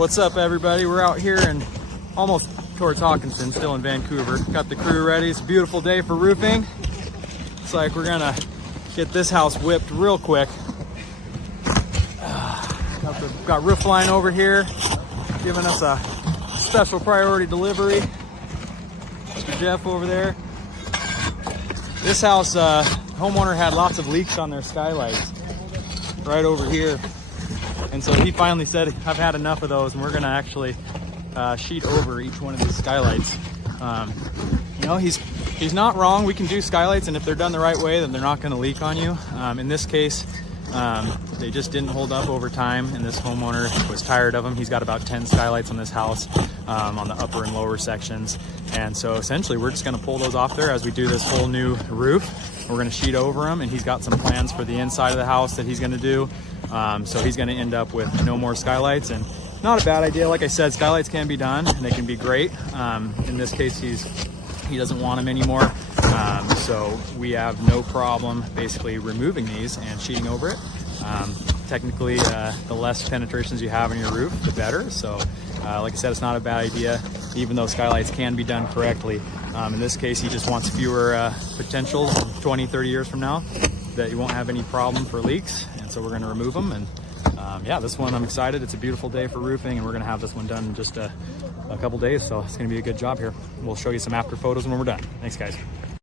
What's up, everybody? We're out here and almost towards Hockinson, still in Vancouver. Got the crew ready. It's a beautiful day for roofing. Looks like we're gonna get this house whipped real quick. Got roof line over here, giving us a special priority delivery. Mr. Jeff over there. This house, homeowner had lots of leaks on their skylights right over here. And so he finally said, I've had enough of those, and we're gonna actually sheet over each one of these skylights. You know, he's not wrong. We can do skylights, and if they're done the right way, then they're not gonna leak on you. In this case, they just didn't hold up over time, and this homeowner was tired of them. He's got about 10 skylights on this house, on the upper and lower sections. And so essentially we're just gonna pull those off there as we do this whole new roof. We're gonna sheet over them, and he's got some plans for the inside of the house that he's gonna do. So he's gonna end up with no more skylights, and not a bad idea. Like I said, skylights can be done and they can be great. In this case, he doesn't want them anymore. So we have no problem basically removing these and sheeting over it. Technically, the less penetrations you have in your roof, the better. So like I said, it's not a bad idea, even though skylights can be done correctly. In this case, he just wants fewer potentials 20, 30 years from now, that you won't have any problem for leaks. And so we're gonna remove them. And yeah, this one, I'm excited. It's a beautiful day for roofing, and we're gonna have this one done in just a couple days. So it's gonna be a good job here. We'll show you some after photos when we're done. Thanks, guys.